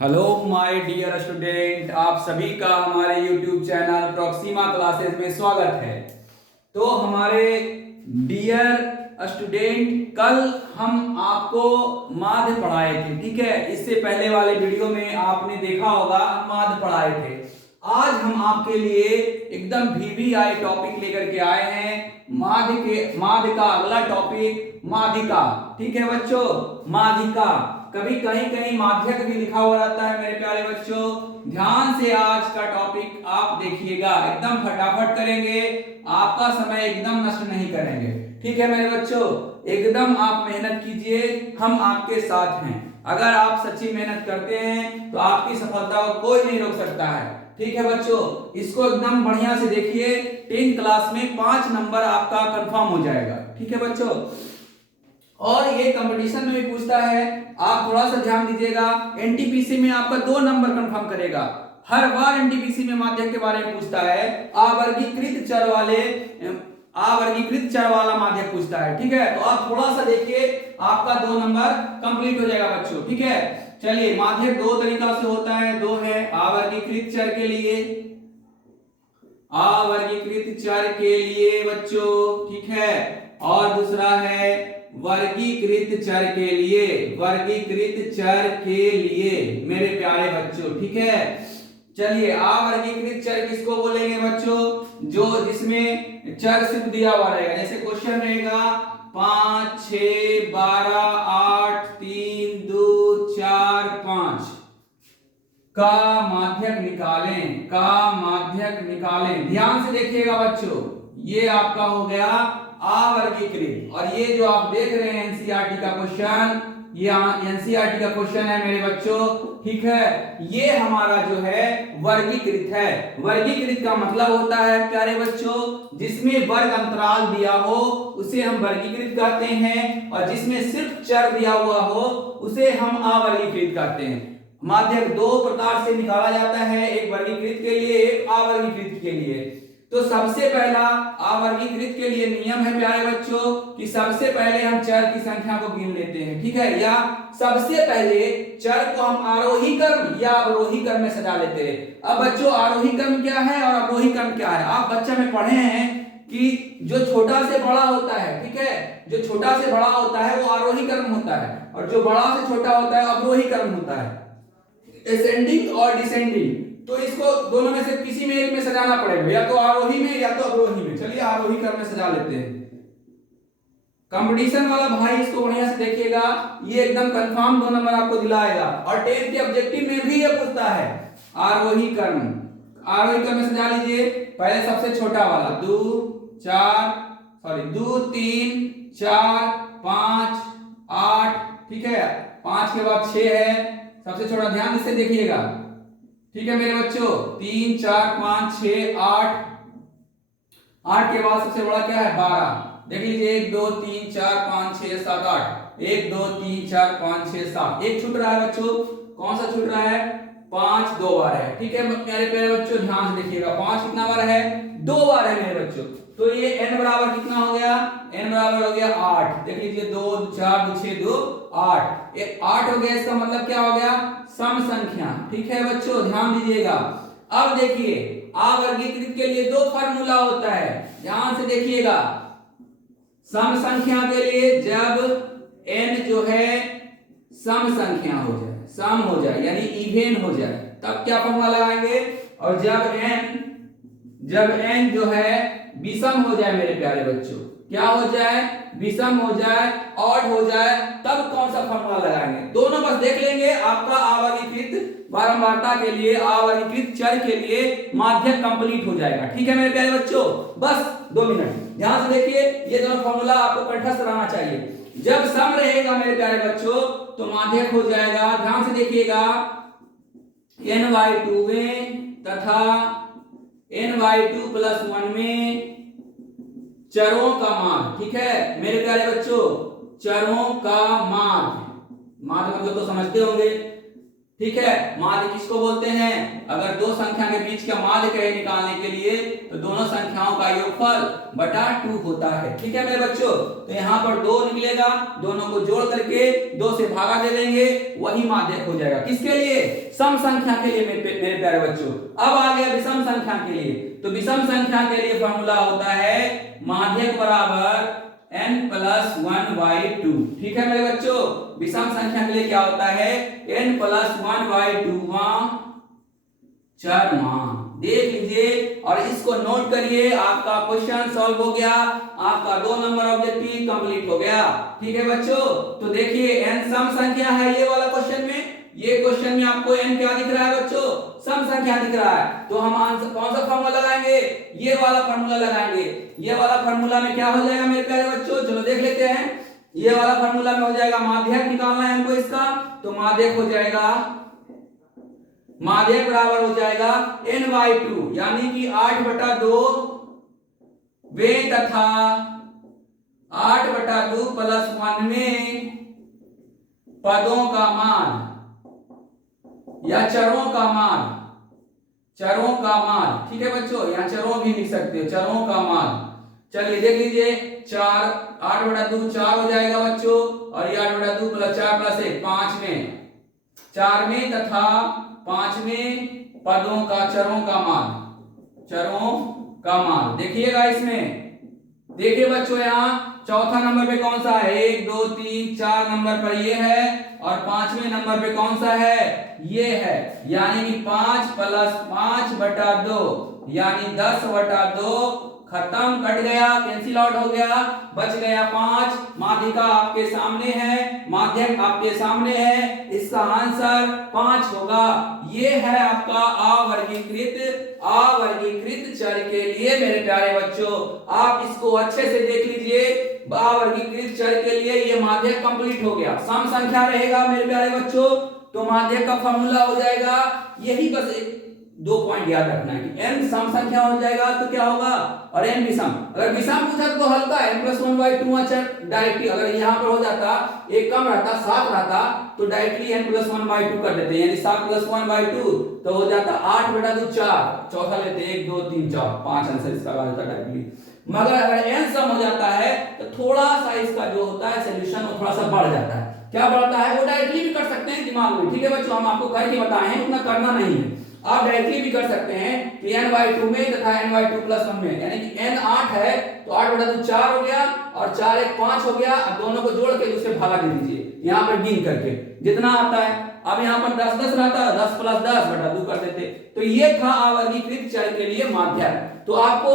Hello my dear student, आप सभी का हमारे YouTube चैनल प्रॉक्सिमा क्लासेस में स्वागत है। तो हमारे डियर स्टूडेंट, कल हम आपको माध्य पढ़ाए थे, ठीक है। इससे पहले वाले वीडियो में आपने देखा होगा हम माध्य पढ़ाए थे। आज हम आपके लिए एकदम VVI टॉपिक लेकर के आए हैं। माध्य का अगला टॉपिक माध्यिका, ठीक है बच्चों। माध्यिका कभी कहीं कहीं माध्यक भी लिखा हुआ रहता है मेरे प्यारे बच्चों। ध्यान से आज का टॉपिक आप देखिएगा, एकदम फटाफट करेंगे, आपका समय एकदम नष्ट नहीं करेंगे, ठीक है मेरे बच्चों। एकदम आप मेहनत कीजिए, हम आपके साथ हैं। अगर आप सच्ची मेहनत करते हैं तो आपकी सफलता को कोई नहीं रोक सकता है, ठीक है बच्चों। इसको एकदम बढ़िया से देखिए, 10th क्लास में 5 नंबर आपका कंफर्म हो जाएगा, ठीक है बच्चों। और ये कंपटीशन में भी पूछता है, आप थोड़ा सा ध्यान दीजिएगा। एनटीपीसी में आपका 2 नंबर कंफर्म करेगा। हर बार एनटीपीसी में माध्यक के बारे में पूछता है। अवर्गीकृत चर वाला माध्यक पूछता है, ठीक है। तो आप थोड़ा सा देखिए, आपका 2 नंबर कंप्लीट हो जाएगा बच्चों, ठीक है। चलिए, माध्यक 2 तरीका से होता है। 2 है अवर्गीकृत चर के लिए, अवर्गीकृत चर के लिए बच्चों, ठीक है। और दूसरा है वर्गीकृत चर के लिए, वर्गीकृत चर के लिए मेरे प्यारे बच्चों, ठीक है। चलिए, अवर्गीकृत चर किसको बोलेंगे बच्चों? जो जिसमें चर सिर्फ दिया हुआ रहेगा, जैसे क्वेश्चन रहेगा 5 6 12 8 3 2 4 5 का माध्यक निकालें, का माध्यक निकालें। ध्यान से देखिएगा बच्चों, ये आपका हो गया अवर्गीकृत। और ये जो आप देख रहे हैं एनसीईआरटी का क्वेश्चन, ये एनसीईआरटी का क्वेश्चन है मेरे बच्चों, ठीक है। ये हमारा जो है वर्गीकृत है। वर्गीकृत का मतलब होता है प्यारे बच्चों, जिसमें वर्ग अंतराल दिया हो उसे हम वर्गीकृत कहते हैं, और जिसमें सिर्फ चर दिया हुआ हो उसे हम अवर्गीकृत कहते हैं। माध्यक 2 प्रकार से निकाला जाता है, एक वर्गीकृत के लिए, एक अवर्गीकृत के लिए। तो सबसे पहला अवर्गीकृत के लिए नियम है प्यारे बच्चों कि सबसे पहले हम चर की संख्या को गिन लेते हैं, ठीक है। या सबसे पहले चर को हम आरोही क्रम या अवरोही क्रम में सजा लेते हैं। अब बच्चों, आरोही क्रम क्या है और अवरोही क्रम क्या है? आप बच्चा में पढ़े हैं कि जो छोटा से बड़ा होता है, ठीक है, जो छोटा से बड़ा होता है वो आरोही क्रम होता है, और जो बड़ा से छोटा होता है अवरोही क्रम होता है, असेंडिंग और डिसेंडिंग। तो इसको दोनों में से किसी में एक में सजाना पड़ेगा, या तो आरोही में या तो अवरोही में। चलिए, आरोही क्रम में सजा लेते हैं। कंपटीशन वाला भाई इसको बढ़िया से देखिएगा, ये एकदम कंफर्म 2 नंबर आपको दिलाएगा। और 10th के ऑब्जेक्टिव में भी ये पूछता है आरोही क्रम। आरोही क्रम में सजा लीजिए। पहले सबसे छोटा वाला 2 3 4 5 8, ठीक है। 5 के बाद 6 है सबसे छोटा, ध्यान से देखिएगा, ठीक है मेरे बच्चों। 3 4 5 6 8, 8 के बाद सबसे बड़ा क्या है? 12। देख लीजिए, 1 2 3 4 5 6 7 8, 1 2 3 4 5 6 7, एक छूट रहा है बच्चों। कौन सा छूट रहा है? 5 2 बार है, ठीक है मेरे प्यारे बच्चों। ध्यान से देखिएगा, 5 कितना बार है? 2 बार है मेरे बच्चों। तो ये n बराबर कितना हो गया? n बराबर हो गया 8। देख लीजिए, 2 4 2 6 2 8, ये 8 हो गया। इसका मतलब क्या हो गया? सम संख्या, ठीक है बच्चों, ध्यान दीजिएगा। अब देखिए, अवर्गीकृत के लिए 2 फार्मूला होता है, ध्यान से देखिएगा। सम संख्या के लिए जब n जो है सम संख्या हो जाए, सम हो जाए यानी इवेन हो जाए, तब क्या फॉर्मूला लगाएंगे। और जब n जो है विषम हो जाए मेरे प्यारे बच्चों, क्या हो जाए? विषम हो जाए, ऑड हो जाए, तब कौन सा फॉर्मूला लगाएंगे। दोनों बस देख लेंगे, आपका अवर्गीकृत बारंबारता के लिए, अवर्गीकृत चर के लिए माध्यक कंप्लीट हो जाएगा, ठीक है मेरे प्यारे बच्चों। बस 2 मिनट ध्यान से देखिए, ये दोनों फॉर्मूला आपको कंठस्थ रहना चाहिए। जब सम रहेगा मेरे प्यारे बच्चों तो माध्यक हो जाएगा, ध्यान से देखिएगा, n/2 में तथा n/2 + 1 में चरों का माध्य, ठीक है मेरे प्यारे बच्चों। चरों का माध्य, माध्य मतलब तो समझते होंगे, ठीक है, माध्य किसको बोलते हैं? अगर दो संख्या के बीच का माध्य कहे निकालने के लिए तो दोनों संख्याओं का योगफल बटा 2 होता है। ठीक है मेरे बच्चों, तो यहाँ पर 2 निकलेगा, दोनों को जोड़ करके 2 से भागा दे देंगे, वही माध्यक हो जाएगा। किसके लिए? सम संख्या के लिए मेरे प्यारे बच्चों। अब आ गया विषम संख्या के लिए, तो विषम संख्या के लिए फॉर्मूला होता है माध्यक बराबर n+1/2। ठीक है मेरे बच्चों, विषम संख्या के लिए क्या होता है? n+1/2 चर मान। देख लीजिए और इसको नोट करिए, आपका क्वेश्चन सॉल्व हो गया, आपका 2 नंबर ऑब्जेक्टिव कंप्लीट हो गया। ठीक है बच्चों, तो देखिए n सम संख्या है ये वाला क्वेश्चन में, ये क्वेश्चन में आपको n क्या दिख रहा है बच्चों? सम संख्या दिख रहा है। तो हम आंसर कौन सा फार्मूला लगाएंगे? ये वाला फार्मूला लगाएंगे। ये वाला फार्मूला में क्या हो जाएगा मेरे प्यारे बच्चों? चलो देख लेते हैं। ये वाला फार्मूला में हो जाएगा, माध्यक निकालना है हमको इसका, तो माध्यक हो जाएगा, माध्यक बराबर हो जाएगा n/2, यानी कि 8/2 वे तथा 8/2 प्लस 1 में पदों का मान या चरों का मान, चरों का मान। ठीक है बच्चों, यहाँ चरों भी लिख सकते हो, चरों का मान। चलिए देख लीजिए, 8/2 4 हो जाएगा बच्चों, और ये 8/2 प्लस 4 प्लस 1 5 में, 4 में तथा 5 में पदों का, चरों का मान, चरों का मान। देखिएगा इसमें, देखिए बच्चों यहाँ चौथा नंबर पे कौन सा है? 1 2 3 4 नंबर पर ये है, और 5वें नंबर पे कौन सा है? ये है, यानी कि 5 प्लस 5/2 यानी 10/2 खत्म, कट गया, कैंसिल आउट हो गया, बच गया 5। माध्यिका आपके सामने है, माध्यक आपके सामने है, इसका आंसर 5 होगा। ये है आपका अवर्गीकृत चर के लिए मेरे प्यारे बच्चों। आप इसको अच्छे से देख लीजिए, अवर्गीकृत चर के लिए ये माध्यक कंप्लीट हो गया। सम संख्या रहेगा मेरे प्यारे बच्चों, तो माध्यक का फॉर्मूला हो जाएगा यही। बस 2 पॉइंट याद रखना है कि n सम संख्या हो जाएगा तो क्या होगा, और n विषम। अगर विषम पूछा तो हल्का है, n+1/2 चर डायरेक्टली, अगर यहाँ पर हो जाता एक कम रहता 7 रहता तो डायरेक्टली n+1/2 कर देते, यानी 7 + 1/2 तो हो जाता 8/2 4, चौथा लेते 1 2 3 4 5 आंसर इसका आ जाता डायरेक्टली। मगर अगर n सम हो जाता है तो थोड़ा सा इसका जो होता है सोल्यूशन वो थोड़ा सा बढ़ जाता है। क्या बढ़ता है? वो डायरेक्टली भी कर सकते हैं दिमाग में। ठीक है बच्चों, हम आपको करके बताए हैं, उतना करना नहीं है, आप डायरेक्टली भी कर सकते हैं कि n/2 में तथा n/2 + 1 में, यानी कि n 8 है तो 8/2 4 हो गया, और 4 1 5 हो गया। अब दोनों को जोड़ के दूसरे भागा दे दीजिए, यहाँ पर गिन करके जितना आता है। अब यहाँ पर 10 10 रहता है, 10 + 10/2 कर देते। तो ये था अवर्गीकृत चर के लिए माध्यक। तो आपको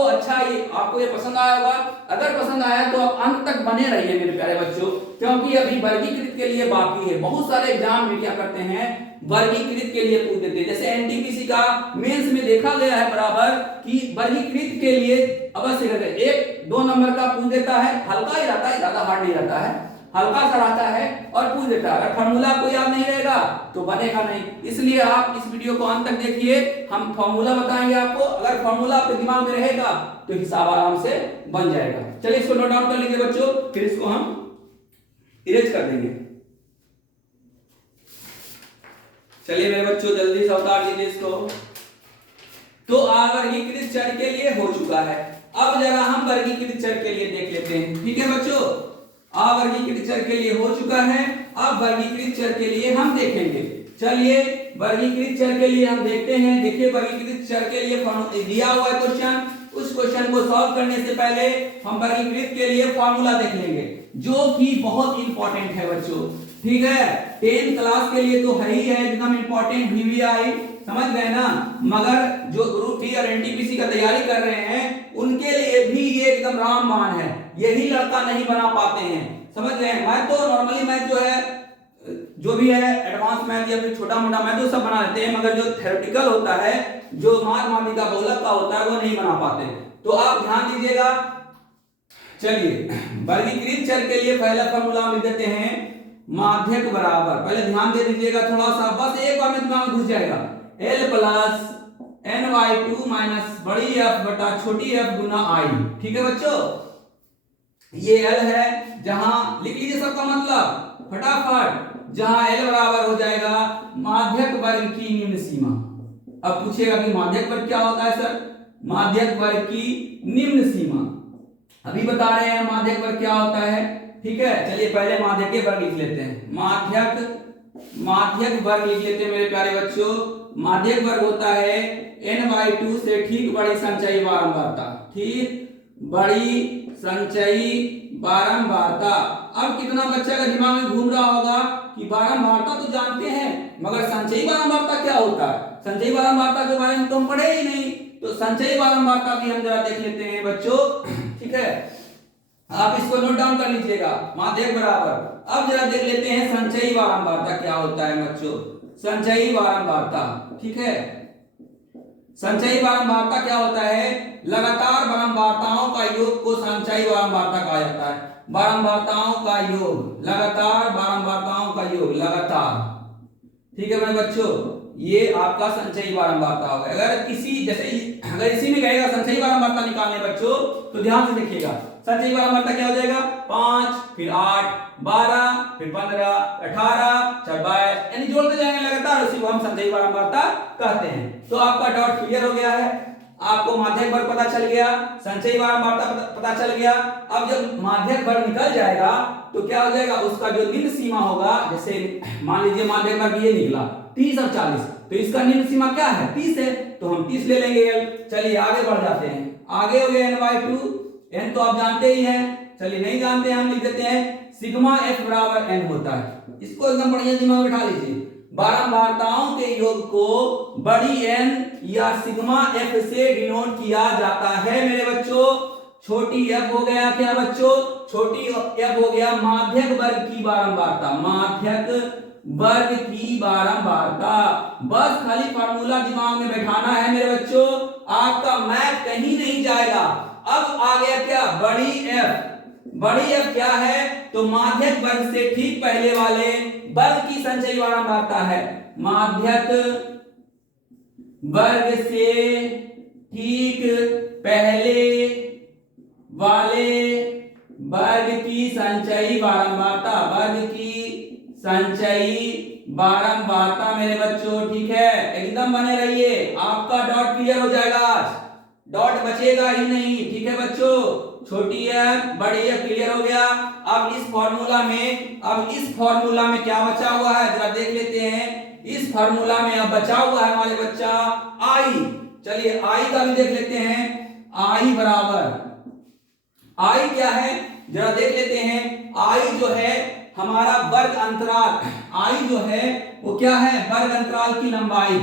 आपको ये पसंद आया होगा। अगर पसंद आया तो आप अंत तक बने रहिए मेरे प्यारे बच्चों, क्योंकि अभी वर्गीकृत के लिए बाकी है। बहुत सारे एग्जाम में क्या करते हैं, वर्गीकृत के लिए पूछ देते हैं। जैसे एनटीपीसी का मेंस में देखा गया है बराबर कि वर्गीकृत के लिए अवश्य करते हैं, 1 2 नंबर का पूछ देता है, हल्का ही रहता है, ज्यादा हार्ड नहीं रहता है, हल्का सा रहता है और पूछ देता है। अगर फॉर्मूला आपको याद नहीं रहेगा तो बनेगा नहीं, इसलिए आप इस वीडियो को अंत तक देखिए, हम फॉर्मूला बताएंगे आपको। अगर फॉर्मूला आपके दिमाग में रहेगा तो हिसाब आराम से बन जाएगा। चलिए इसको नोट डाउन कर लीजिए बच्चों, फिर इसको हम इरेज कर देंगे। चलिए मेरे बच्चों जल्दी से उतार लीजिए इसको। तो अवर्गीकृत चर के लिए हो चुका है। अब जरा हम वर्गीकृत चर के लिए देख लेते हैं। ठीक है बच्चों, अवर्गीकृत चर के लिए हो चुका है, अब वर्गीकृत चर के लिए हम देखेंगे। चलिए वर्गीकृत चर के लिए हम देखते हैं। देखिए वर्गीकृत चर के लिए दिया हुआ है क्वेश्चन, उस क्वेश्चन को सॉल्व करने से पहले हम वर्गीकृत के लिए फॉर्मूला देख लेंगे, जो कि बहुत इंपॉर्टेंट है बच्चों। ठीक है, 10th क्लास के लिए तो है ही है एकदम इंपॉर्टेंट, वीवीआई समझ गए ना, मगर जो ग्रुप डी और एनटीपीसी का तैयारी कर रहे हैं उनके लिए भी ये एकदम रामबाण है। यही लड़का नहीं बना पाते हैं, समझ गए। मैथ तो नॉर्मली मैथ जो है, जो भी है एडवांस मैथ या फिर छोटा मोटा मैथ तो सब बना लेते हैं, मगर जो थ्योरेटिकल होता है, जो माध्यमिका बहुलक का होता है, वो नहीं बना पाते। तो आप ध्यान दीजिएगा। चलिए वर्गीकृत चर के लिए पहला फॉर्मूला हम लिख देते हैं, माध्यक बराबर, पहले ध्यान दे दीजिएगा थोड़ा सा, बस एक बार में दिमाग में घुस जाएगा, L + n/2 माइनस बड़ी f बटा छोटी f गुना i। ठीक है बच्चों, ये L है, जहां लिख लीजिए सबका मतलब फटाफट, जहां L बराबर हो जाएगा माध्यक वर्ग की निम्न सीमा। अब पूछेगा कि माध्यक वर्ग क्या होता है सर? माध्यक वर्ग की निम्न सीमा अभी बता रहे हैं माध्यक वर्ग क्या होता है। ठीक है, चलिए पहले माध्यक वर्ग लिख लेते हैं। माध्यक वर्ग लिख लेते हैं मेरे प्यारे बच्चों। माध्यक वर्ग होता है n/2 से ठीक बड़ी संचयी बारंबारता। ठीक बड़ी संचयी बारंबारता। अब कितना बच्चा का दिमाग में घूम रहा होगा कि बारंबारता तो जानते हैं मगर संचयी बारंबारता क्या होता है? संचयी बारंबारता के बारे में तो हम पढ़े ही नहीं, तो संचयी बारंबारता भी हम जरा देख लेते हैं बच्चों। ठीक है, आप इसको नोट डाउन कर लीजिएगा। माध्यक बराबर अब जरा देख लेते हैं संचयी बारंबारता क्या होता है बच्चों। संचयी बारंबारता, ठीक है, संचयी बारंबारता क्या होता है? लगातार बारंबारताओं का योग को संचयी बारंबारता कहा जाता है। बारंबारताओं का योग, लगातार बारंबारताओं का योग, लगातार। ठीक है मेरे बच्चों, ये आपका संचयी बारंबारता होगा। अगर किसी जैसे अगर इसी में कहेगा संचयी बारंबारता निकालने बच्चों, तो ध्यान से देखिएगा। संचयी बारंबारता क्या हो जाएगा? 5 फिर 8 12 फिर 15 18 22, यानी जोड़ते जाएंगे लगातार, उसी को हम संचयी बारंबारता कहते हैं। तो आपका डॉट क्लियर हो गया है, आपको माध्यक वर्ग पता चल गया, संचयी बारंबारता पता चल गया। अब जब माध्यक वर्ग निकल जाएगा तो क्या हो जाएगा? उसका जो निम्न सीमा होगा, जैसे मान लीजिए माध्यक वर्ग ये निकला 30 और 40, तो इसका निम्न सीमा क्या है? 30 है, तो हम 30 ले लेंगे। चलिए आगे बढ़ जाते हैं। आगे हो गया n/2, n तो आप जानते ही हैं। चलिए नहीं जानते हैं, हम लिख देते हैं सिग्मा f बराबर n होता है। इसको एकदम बढ़िया दिमाग में बिठा लीजिए। बारंबारताओं के योग को बड़ी n या सिग्मा f से डिनोट किया जाता है मेरे बच्चों। छोटी f हो गया क्या बच्चों? छोटी f हो गया माध्यक वर्ग की बारंबारता, माध्यक वर्ग की बारंबारता। बस खाली फार्मूला दिमाग में बैठाना है मेरे बच्चों, आपका मैथ कहीं नहीं जाएगा। अब आ गया क्या? बड़ी F। बड़ी F क्या है? तो माध्यक वर्ग से ठीक पहले वाले वर्ग की संचयी बारंबारता है। माध्यक वर्ग से ठीक पहले वाले वर्ग की संचयी बारंबारता, वर्ग की संचयी बारंबारता मेरे बच्चों। ठीक है, एकदम बने रहिए, आपका डॉट क्लियर हो जाएगा आज, डॉट बचेगा ही नहीं। ठीक है बच्चों, छोटी f बड़ी f क्लियर हो गया। अब इस फॉर्मूला में क्या बचा हुआ है जरा देख लेते हैं। इस फॉर्मूला में अब बचा हुआ है हमारे बच्चा i। चलिए i का भी देख लेते हैं। i बराबर, i क्या है जरा देख लेते हैं। i जो है हमारा वर्ग अंतराल, i जो है वो क्या है? वर्ग अंतराल की लंबाई,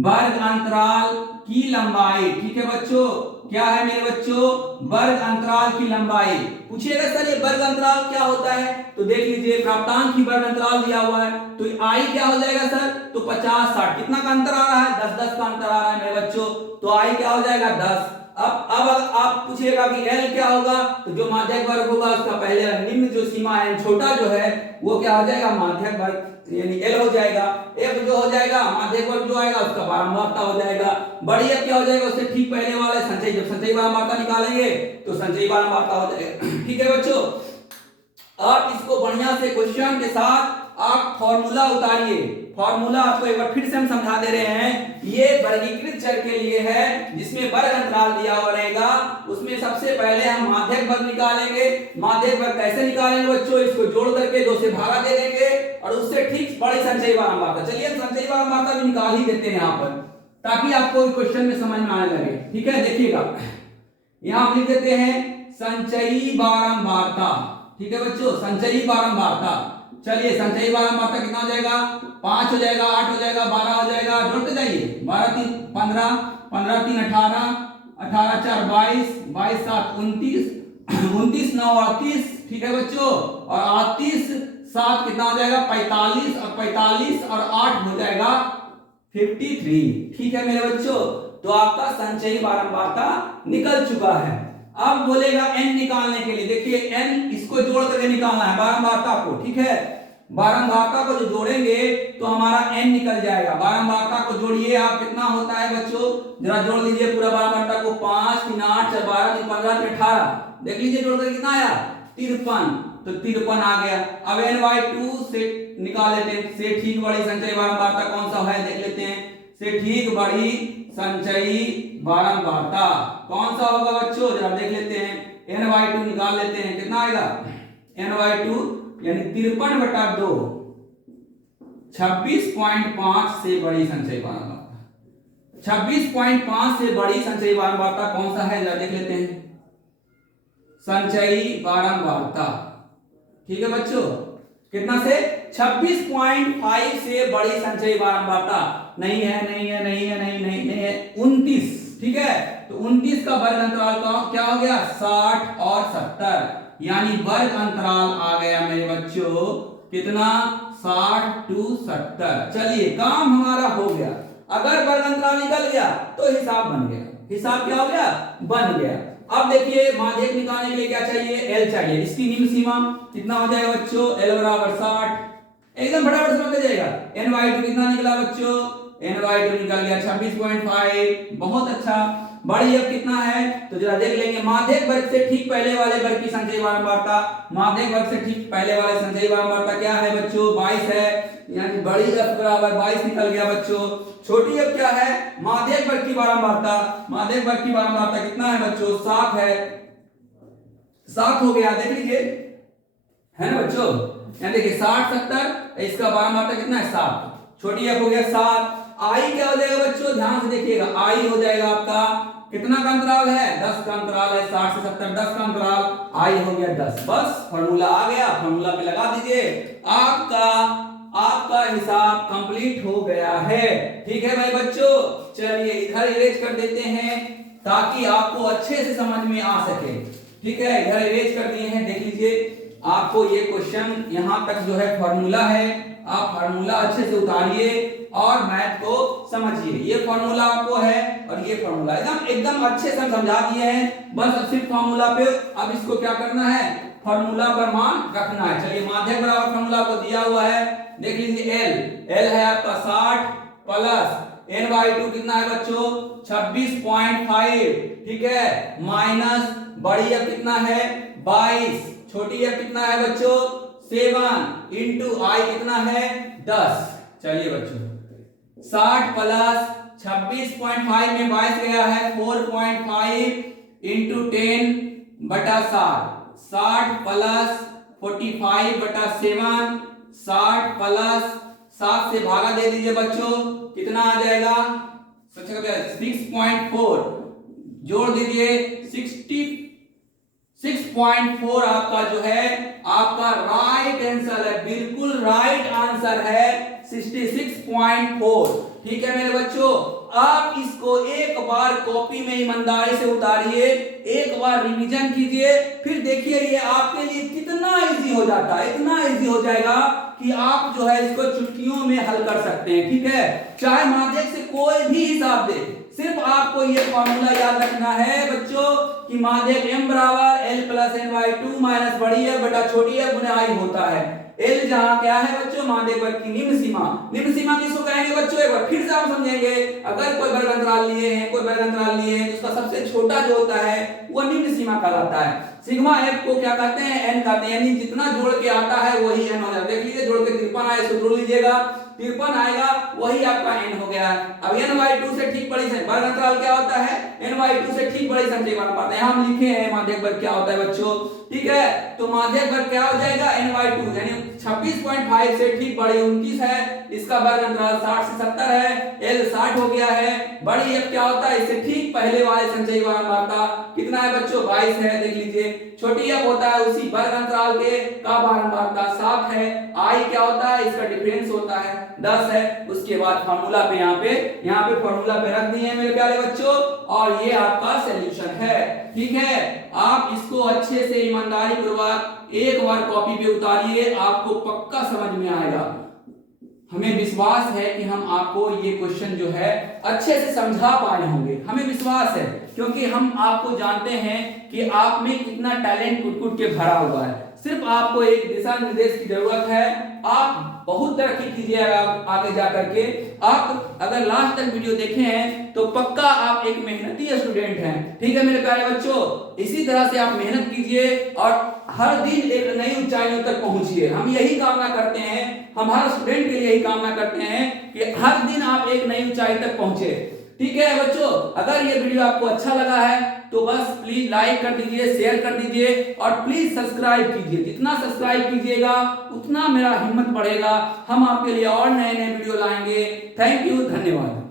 वर्ग अंतराल की लंबाई। ठीक है बच्चों, क्या है मेरे बच्चों? वर्ग अंतराल की लंबाई। पूछिएगा सर ये वर्ग अंतराल क्या होता है? तो देख लीजिए, प्राप्तांक की वर्ग अंतराल दिया हुआ है, तो i क्या हो जाएगा सर? तो 50 60 कितना का अंतर आ रहा है? 10 10 का अंतर आ रहा है मेरे बच्चों, तो i क्या हो जाएगा? 10। अब आप पूछिएगा कि L क्या होगा? तो जो माध्यक वर्ग होगा उसका पहले निम्न जो सीमा है छोटा जो है वो क्या हो जाएगा? माध्यक वर्ग यानी L हो जाएगा। F जो हो जाएगा माध्यक वर्ग जो आएगा उसका बारंबारता हो जाएगा। बड़ी F क्या हो जाएगा? उससे ठीक पहले वाले संचयी, जब संचयी बारंबारता निकालेंगे तो संचयी बारंबारता हो जाएगा। ठीक है बच्चों, आप इसको बढ़िया से क्वेश्चन के साथ आप फॉर्मूला उतारिए। फॉर्मूला आपको एक बार फिर से हम समझा दे रहे हैं। ये वर्गीकृत चर के लिए है जिसमें वर्ग अंतराल दिया हुआ रहेगा, उसमें सबसे पहले हम माध्यक वर्ग निकालेंगे। माध्यक वर्ग कैसे निकालेंगे बच्चों? इसको जोड़ करके 2 से भागा दे देंगे और उससे ठीक बड़ी संचयी बारंबारता। चलिए संचयी बारंबारता भी निकाल ही देते हैं यहाँ पर, ताकि आपको क्वेश्चन में समझ में आने लगे। ठीक है, देखिएगा यहाँ हम लिख देते हैं संचयी बारंबारता। ठीक है बच्चों, संचयी बारंबारता। चलिए संचयी बारंबारता कितना हो जाएगा? 5 हो जाएगा, 8 हो जाएगा, 12 हो जाएगा, जोड़ते जाइए। 12 3 15, 15 3 18, 18 4 22, 22 7 29, 29 9 38। ठीक है बच्चों, और 38 7 कितना हो जाएगा? 45, और 45 और 8 हो जाएगा 53। ठीक है मेरे बच्चों, तो आपका संचयी बारंबारता निकल चुका है। अब बोलेगा n निकालने के लिए, देखिए n इसको जोड़ करके निकालना है बारंबारता को। ठीक है, बारंबारता को जो जोड़ेंगे तो हमारा n निकल जाएगा। बारंबारता को जोड़िए आप, कितना होता है बच्चों? जरा जोड़ लीजिए पूरा बारंबारता को। 5 3 8 4 12 3 15 3 18, देख लीजिए जोड़ कर कितना आया? 53। तो 53 आ गया। अब n/2 से निकाल लेते हैं, से ठीक बड़ी संचयी बारंबारता कौन सा है देख लेते हैं। से ठीक बड़ी संचयी बारंबारता कौन सा होगा बच्चों, जरा देख लेते हैं। n/2 निकाल लेते हैं, कितना आएगा n/2 यानी 53/2, 26.5 से बड़ी संचयी बारंबारता। 26.5 से बड़ी संचयी बारंबारता कौन सा है जरा देख लेते हैं। संचयी बारंबारता, ठीक है बच्चों, कितना से 26.5 से बड़ी संचयी बारंबारता नहीं है 29, ठीक है। तो 29 का वर्ग अंतराल का क्या हो गया 60 और 70, यानी वर्ग अंतराल आ गया मेरे बच्चों कितना 60 to 70। चलिए काम हमारा हो गया। अगर वर्ग अंतराल निकल गया तो हिसाब बन गया। हिसाब क्या हो गया बन गया। अब देखिए माध्यक निकालने के लिए क्या चाहिए L चाहिए। इसकी निम्न सीमा कितना हो जाएगा बच्चों L बराबर 60, एकदम फटाफट समझ में जाएगा। n/2 कितना निकला बच्चों, n/2 निकल गया 26.5, बहुत अच्छा। बड़ी अब कितना है तो जरा देख लेंगे। माध्यक वर्ग से ठीक पहले वाले वर्ग की संचयी बारंबारता, माध्यक वर्ग से ठीक पहले वाले संचयी बारंबारता क्या है बच्चों 22 है, यानी बड़ी f बराबर 22 निकल गया बच्चों। छोटी f क्या है माध्यक वर्ग की बारंबारता, माध्यक वर्ग की बारंबारता कितना है बच्चों 7 है, 7 हो गया देख लीजिए, है ना बच्चों। यहाँ देखिए 60 70, इसका बारंबारता कितना है 7, छोटी f हो गया 7। आई क्या हो जाएगा बच्चों, ध्यान से देखिएगा, आई हो जाएगा आपका कितना का अंतराल है 10 का अंतराल है, 60 से 70 10 का अंतराल, आई हो गया 10। बस फॉर्मूला आ गया, फॉर्मूला पे लगा दीजिए, आपका हिसाब कंप्लीट हो गया है। ठीक है भाई बच्चों, चलिए इधर इरेज कर देते हैं ताकि आपको अच्छे से समझ में आ सके। ठीक है, इधर इरेज कर दिए हैं, देख लीजिए आपको ये क्वेश्चन यहां तक जो है फॉर्मूला है, आप फॉर्मूला अच्छे से उतारिए और मैथ को समझिए। ये फॉर्मूला आपको है और ये फॉर्मूला एकदम अच्छे से समझा दिए हैं। बस अब सिर्फ फॉर्मूला पे अब इसको क्या करना है, फॉर्मूला पर मान रखना है। चलिए माध्यक बराबर फॉर्मूला को दिया हुआ है, देख लीजिए L है आपका 60 प्लस n/2 कितना है बच्चों 26.5, ठीक है, माइनस बड़ी f कितना है 22, छोटी f कितना है बच्चों 7 इंटू आई कितना है 10। चलिए बच्चों 60 प्लस 26.5 में 22 गया है 4.5 इंटू 10 बटा 60, 60 प्लस 45 बटा 7, 60 प्लस 7 से भागा दे दीजिए बच्चों, कितना आ जाएगा 6.4, जोड़ दीजिए 66.4 आपका जो है आपका राइट आंसर है, बिल्कुल राइट आंसर है 66.4। ठीक है मेरे बच्चों, आप इसको एक बार कॉपी में ईमानदारी से उतारिए, एक बार रिवीजन कीजिए, फिर देखिए ये आपके लिए कितना इजी हो जाता है, इतना इजी हो जाएगा कि आप जो है इसको चुटकियों में हल कर सकते हैं। ठीक है, चाहे माध्यक से कोई भी हिसाब दे, सिर्फ आपको ये फॉर्मूला याद रखना है बच्चों कि माध्यक m बराबर L प्लस n/2 माइनस बड़ी है बटा छोटी है गुना i होता है। L जहां क्या है बच्चों माध्यक वर्ग की निम्न सीमा, निम्न सीमा किसको कहेंगे बच्चों, एक बार फिर से आप समझेंगे। अगर कोई वर्ग अंतराल लिए हैं, कोई वर्ग अंतराल लिए हैं तो उसका सबसे छोटा जो होता है वो निम्न सीमा कहलाता है। सिग्मा f को क्या कहते हैं n कहते हैं, यानी जितना जोड़ के आता है वही n हो जाता है। देख लीजिए जोड़ के 53 आए, इसको जोड़ लीजिएगा 53 आएगा, वही आपका n हो गया है। अब n/2 से ठीक बड़ी संख्या, वर्ग अंतराल क्या होता है n/2 से ठीक बड़ी संख्या का अनुपात, यहां हम लिखे हैं माध्यक वर्ग क्या होता है बच्चों। ठीक है, तो माध्यक वर्ग क्या हो जाएगा n/2 यानी 26.5 से ठीक बड़ी 29 है, इसका वर्ग अंतराल 60 से 70 है, L 60 हो गया है। बड़ी f क्या होता है, इससे ठीक पहले वाले संचयी बारंबारता कितना है बच्चों 22 है, देख लीजिए। छोटी f होता है उसी वर्ग अंतराल के का बारंबारता 7 है, i क्या होता है इसका डिफरेंस होता है 10 है। उसके बाद फार्मूला पे यहाँ पे फार्मूला पे रख दिए हैं मेरे प्यारे बच्चों, और ये आपका सॉल्यूशन है। ठीक है, आप इसको अच्छे से ईमानदारी पूर्वक एक बार कॉपी पे उतारिए, आपको पक्का समझ में आएगा। हमें विश्वास है कि हम आपको ये क्वेश्चन जो है अच्छे से समझा पाए होंगे, हमें विश्वास है, क्योंकि हम आपको जानते हैं कि आप में कितना टैलेंट कुट-कुट के भरा हुआ है। सिर्फ आपको एक दिशा निर्देश की जरूरत है, आप बहुत तरक्की कीजिएगा आगे जाकर के। आप अगर लास्ट तक वीडियो देखे हैं तो पक्का आप एक मेहनती स्टूडेंट हैं। ठीक है मेरे प्यारे बच्चों, इसी तरह से आप मेहनत कीजिए और हर दिन एक नई ऊंचाइयों तक पहुंचिए। हम यही कामना करते हैं, हम हर स्टूडेंट के लिए यही कामना करते हैं कि हर दिन आप एक नई ऊंचाई तक पहुंचे। ठीक है बच्चों, अगर ये वीडियो आपको अच्छा लगा है तो बस प्लीज लाइक कर दीजिए, शेयर कर दीजिए और प्लीज सब्सक्राइब कीजिए। जितना सब्सक्राइब कीजिएगा उतना मेरा हिम्मत बढ़ेगा, हम आपके लिए और नए नए वीडियो लाएंगे। थैंक यू, धन्यवाद।